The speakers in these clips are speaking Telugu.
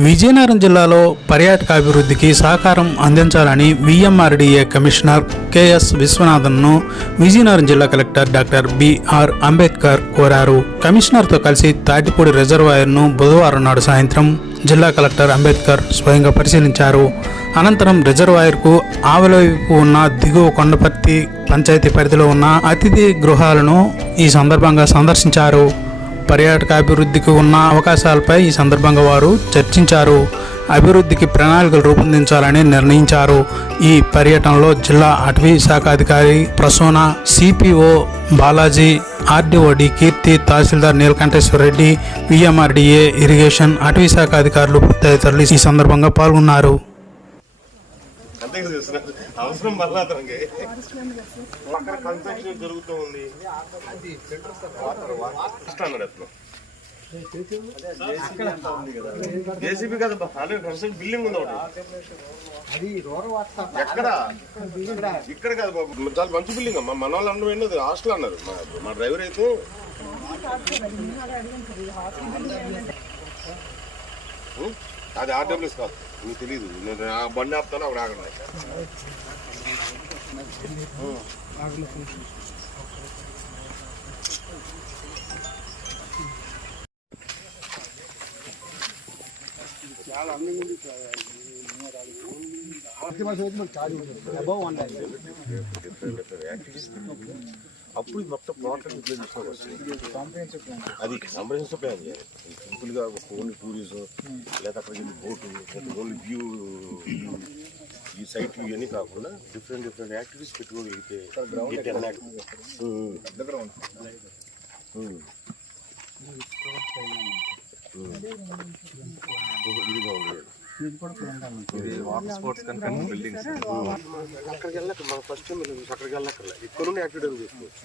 విజయనగరం జిల్లాలో పర్యాటకాభివృద్ధికి సహకారం అందించాలని విఎంఆర్డీఏ కమిషనర్ కెఎస్ విశ్వనాథన్ను విజయనగరం జిల్లా కలెక్టర్ డాక్టర్ బిఆర్ అంబేద్కర్ కోరారు. కమిషనర్తో కలిసి తాటిపూడి రిజర్వాయర్ను బుధవారం నాడు సాయంత్రం జిల్లా కలెక్టర్ అంబేద్కర్ స్వయంగా పరిశీలించారు. అనంతరం రిజర్వాయర్కు ఆవలవైపు ఉన్న దిగువ కొండపర్తి పంచాయతీ పరిధిలో ఉన్న అతిథి గృహాలను ఈ సందర్భంగా సందర్శించారు. పర్యాటకాభివృద్ధికి ఉన్న అవకాశాలపై ఈ సందర్భంగా వారు చర్చించారు. అభివృద్ధికి ప్రణాళికలు రూపొందించాలని నిర్ణయించారు. ఈ పర్యటనలో జిల్లా అటవీ శాఖ అధికారి ప్రసూన, సిపిఓ బాలాజీ, ఆర్డీఓడి కీర్తి, తహసీల్దార్ నీలకంఠేశ్వర రెడ్డి, విఎంఆర్డీఏ, ఇరిగేషన్, అటవీ శాఖ అధికారులు తదితరులు ఈ సందర్భంగా పాల్గొన్నారు. అవసరం పర్లేదండి. అక్కడ కన్స్ట్రక్షన్ జరుగుతూ ఉంది. జేసీబీ కదా, కన్స్ట్రక్షన్ బిల్డింగ్ ఉంది ఒకటి. ఎక్కడ? ఇక్కడ కాదు బాబు, చాలా మంచి బిల్డింగ్ అమ్మా. మన వాళ్ళు అన్న వెళ్ళినది హాస్టల్ అన్నారు. మా డ్రైవర్ అయితే అది ఆర్డబ్ల్యూఎస్ కాదు, మీకు తెలీదు. నేను ఆ బండి ఆపుతాను, అక్కడ ఆగండి. అప్పుడు మొత్తం ప్లాట్ అది కాంప్రహెన్సివ్ ప్లాన్ చేయాలి. సింపుల్గా ఓన్లీ టూరిజం, లేదా అక్కడికి బోటు, ఓన్లీ వ్యూ, ఈ సైట్ వ్యూ అని కాకుండా డిఫరెంట్ యాక్టివిటీస్ పెట్టుకోగలిగితే ఇదిగా ఉండేది. అక్కడికి వెళ్ళక మన ఫస్ట్ టైం అక్కడికి వెళ్ళక్కర్లే, ఇక్కడ నుండి యాక్టివిటీ చేసుకోవచ్చు.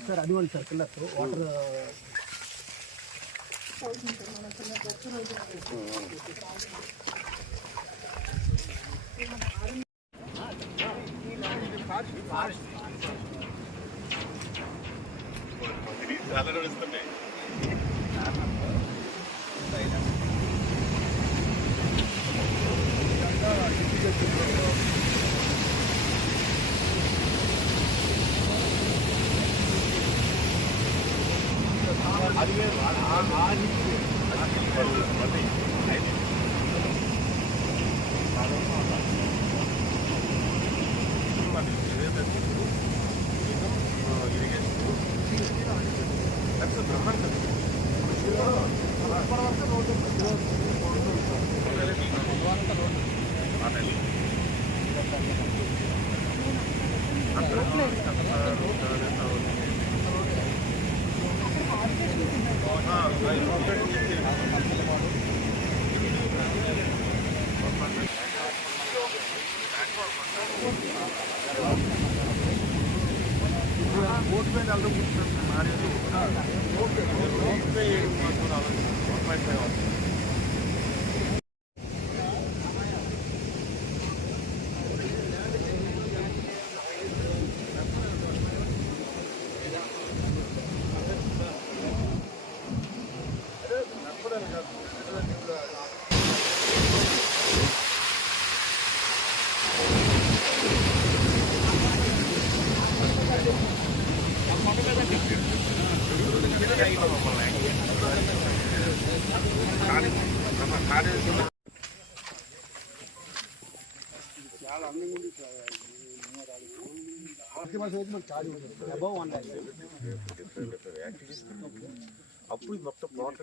అప్పుడు మొత్తం ప్లాట్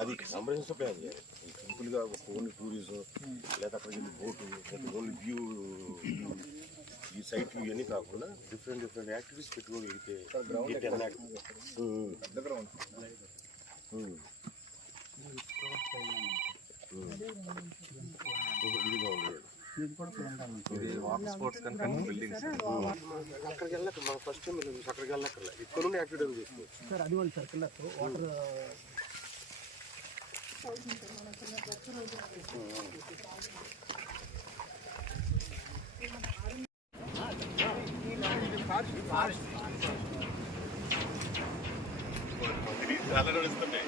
అది కాంప్రహెన్సివ్ ప్లాన్ చేయాలి. సింపుల్గా ఓన్లీ టూరిజం, లేదా అక్కడికి బోటు, ఓన్లీ వ్యూ, ఈ సైట్ వ్యూ అని కాకుండా డిఫరెంట్ యాక్టివిటీస్ పెట్టుకోగలిగితే ఇదిగా ఉండేది. అక్కడికి వెళ్ళక మన ఫస్ట్ టైం అక్కడికి వెళ్ళక్కర్లే, ఇక్కడ నుండి యాక్టివిటీ చేసుకోవచ్చు. చాలా నడుస్తున్నాయి.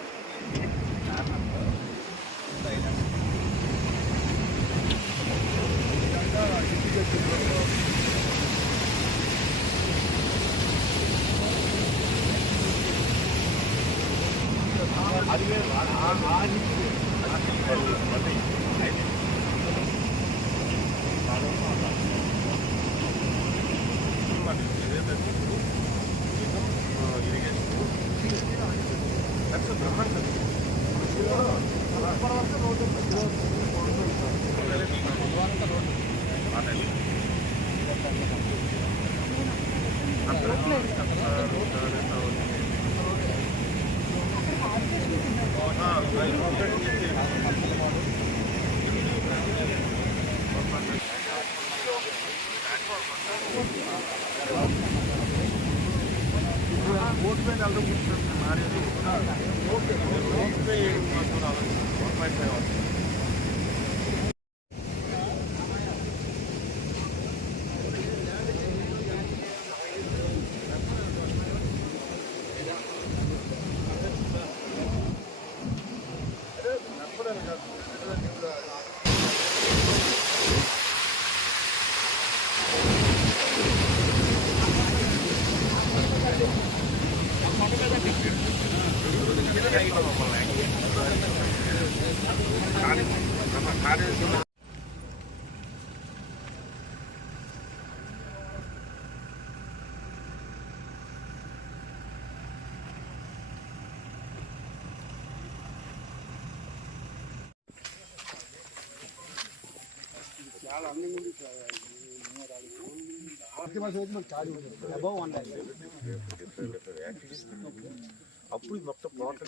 అప్పుడు మొత్తం ప్లాట్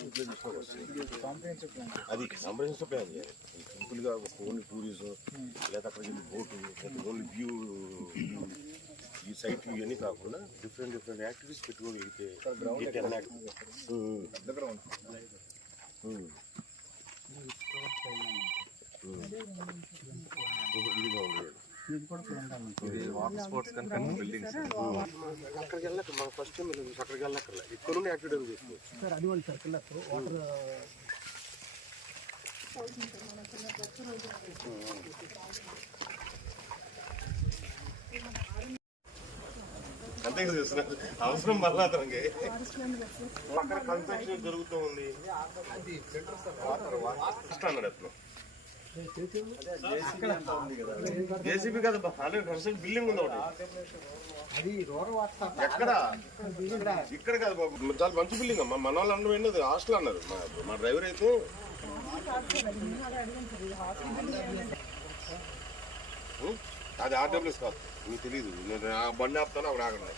అది కాంప్రహెన్సివ్ ప్లాన్ చేయాలి. సింపుల్గా ఓన్లీ టూరిజం లేదా అక్కడికి వెళ్ళి బోటు లేదా ఓన్లీ వ్యూ ఈ సైట్ వ్యూ అని కాకుండా డిఫరెంట్ యాక్టివిటీస్ పెట్టుకోగలిగితే ఇదిగా ఉండేది. అక్కడికి వెళ్ళక మన ఫస్ట్ టైం అక్కడికి వెళ్ళక్కర్లే ఇక్కడ నుండి యాక్టివిటీ చేసుకోవచ్చు. సార్ అది వాళ్ళు సర్కిల్ వాటర్ అంతే చేస్తున్నారు అవసరం వల్ల అతనికి అక్కడ కన్స్ట్రక్షన్ జరుగుతూ ఉంది అన్నాడు అతను. జేసీబీ కదా 100% బిల్డింగ్ ఉంది ఒకటి. ఎక్కడ ఇక్కడ కాదు బాబు, చాలా మంచి బిల్డింగ్ అమ్మా. మన వాళ్ళు అన్న వెళ్ళినది హాస్టల్ అన్నారు. మా డ్రైవర్ అయితే అది ఆర్డబ్ల్యూఎస్ కాదు, మీకు తెలీదు. నేను ఆ బండి ఆపుతాను అక్కడ ఆగండి.